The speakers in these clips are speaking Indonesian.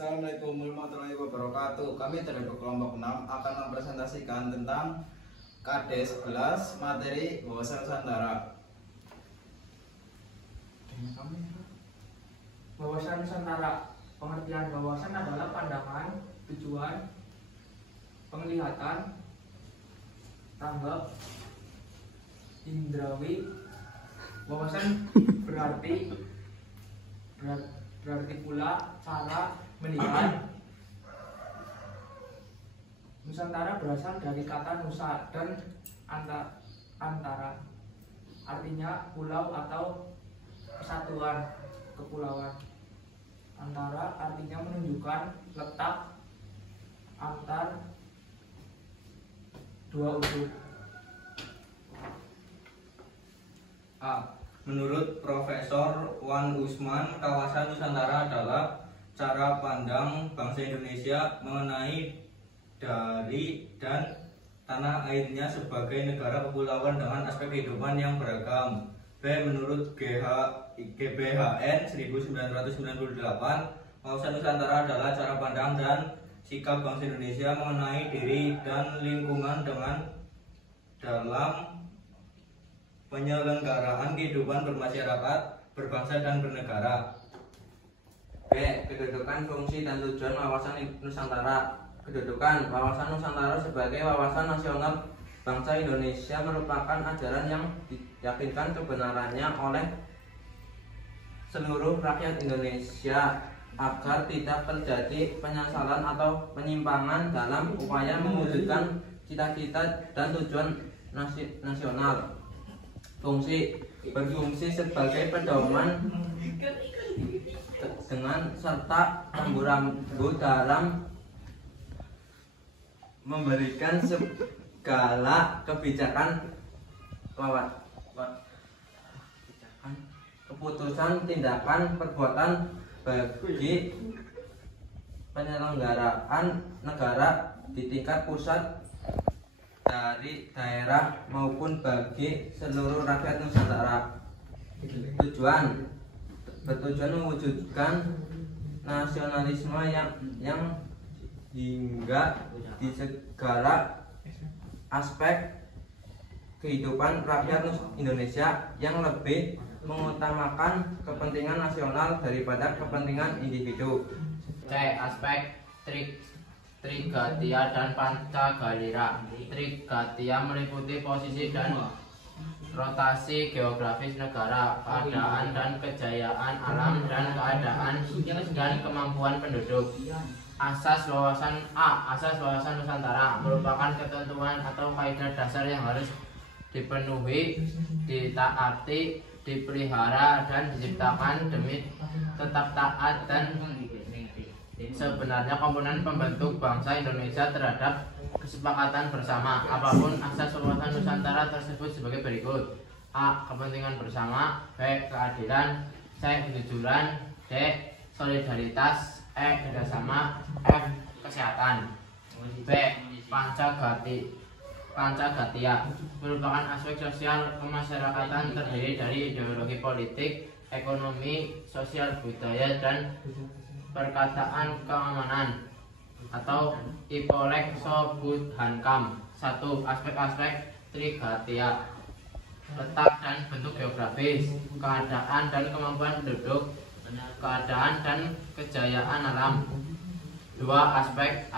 Assalamualaikum warahmatullahi wabarakatuh. Kami dari kelompok 6 akan mempresentasikan tentang KD 11 materi wawasan Nusantara. Wawasan Nusantara. Pengertian wawasan adalah pandangan, tujuan, penglihatan, tanggap, indrawi. Wawasan berarti pula cara melihat. Nusantara berasal dari kata nusa dan antara, artinya pulau atau kesatuan kepulauan. Antara artinya menunjukkan letak antar dua unsur. A. Menurut Profesor Wan Usman, kawasan Nusantara adalah cara pandang bangsa Indonesia mengenai dari dan tanah airnya sebagai negara kepulauan dengan aspek kehidupan yang beragam. B. Menurut GBHN 1998, kawasan Nusantara adalah cara pandang dan sikap bangsa Indonesia mengenai diri dan lingkungan dalam penyelenggaraan kehidupan bermasyarakat, berbangsa dan bernegara. B. Kedudukan, fungsi, dan tujuan wawasan Nusantara. Kedudukan wawasan Nusantara sebagai wawasan nasional bangsa Indonesia merupakan ajaran yang diyakinkan kebenarannya oleh seluruh rakyat Indonesia agar tidak terjadi penyesalan atau penyimpangan dalam upaya mewujudkan cita-cita dan tujuan nasional. Fungsi, berfungsi sebagai pedoman dengan serta rambu-rambu dalam memberikan segala kebijakan, keputusan, tindakan, perbuatan bagi penyelenggaraan negara di tingkat pusat, dari daerah maupun bagi seluruh rakyat Nusantara. Tujuan, bertujuan mewujudkan nasionalisme yang hingga di segala aspek kehidupan rakyat Indonesia yang lebih mengutamakan kepentingan nasional daripada kepentingan individu. C. Aspek Trigatia dan Pancagalira. Trigatia meliputi posisi dan rotasi geografis negara, keadaan dan kejayaan alam, dan keadaan dan kemampuan penduduk. Asas wawasan Nusantara merupakan ketentuan atau kaidah dasar yang harus dipenuhi, ditaati, dipelihara, dan diciptakan demi tetap taat dan sebenarnya komponen pembentuk bangsa Indonesia terhadap kesepakatan bersama. Apapun asas wawasan Nusantara tersebut sebagai berikut: A. Kepentingan bersama. B. Keadilan. C. Kejujuran. D. Solidaritas. E. Kerjasama. F. Kesehatan. B. Pancagatia merupakan aspek sosial kemasyarakatan terdiri dari ideologi politik, ekonomi, sosial, budaya, dan perkataan keamanan atau Ipolek Sobudhankam. 1. Aspek-aspek Trigatia: letak dan bentuk geografis, keadaan dan kemampuan penduduk, keadaan dan kejayaan alam. 2. Aspek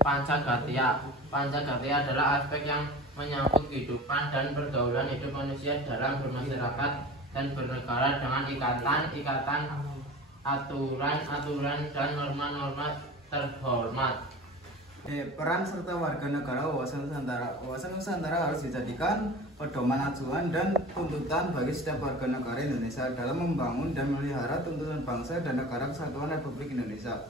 Pancagatia. Pancagatia adalah aspek yang menyangkut kehidupan dan pergaulan hidup manusia dalam bermasyarakat dan bernegara dengan ikatan, aturan, dan norma-norma terhormat. Peran serta warga negara wawasan Nusantara. Wawasan Nusantara harus dijadikan pedoman acuan dan tuntutan bagi setiap warga negara Indonesia dalam membangun dan memelihara tuntunan bangsa dan negara kesatuan Republik Indonesia.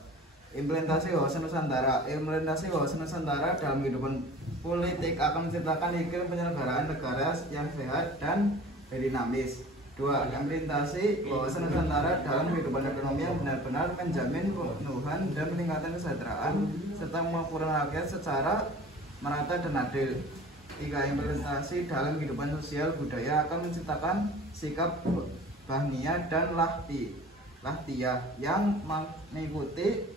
Implementasi wawasan Nusantara. Implementasi wawasan Nusantara dalam kehidupan politik akan menciptakan iklim penyelenggaraan negara yang sehat dan dinamis. 2. Implementasi wawasan Nusantara dalam kehidupan ekonomi yang benar-benar menjamin pemenuhan dan peningkatan kesejahteraan serta kemakmuran rakyat secara merata dan adil. 3. Implementasi dalam kehidupan sosial budaya akan menciptakan sikap bahnia dan lahtiyah yang mengikuti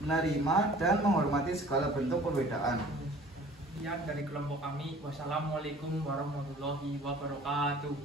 menerima dan menghormati segala bentuk perbedaan. Sekian dari kelompok kami. Wassalamualaikum warahmatullahi wabarakatuh.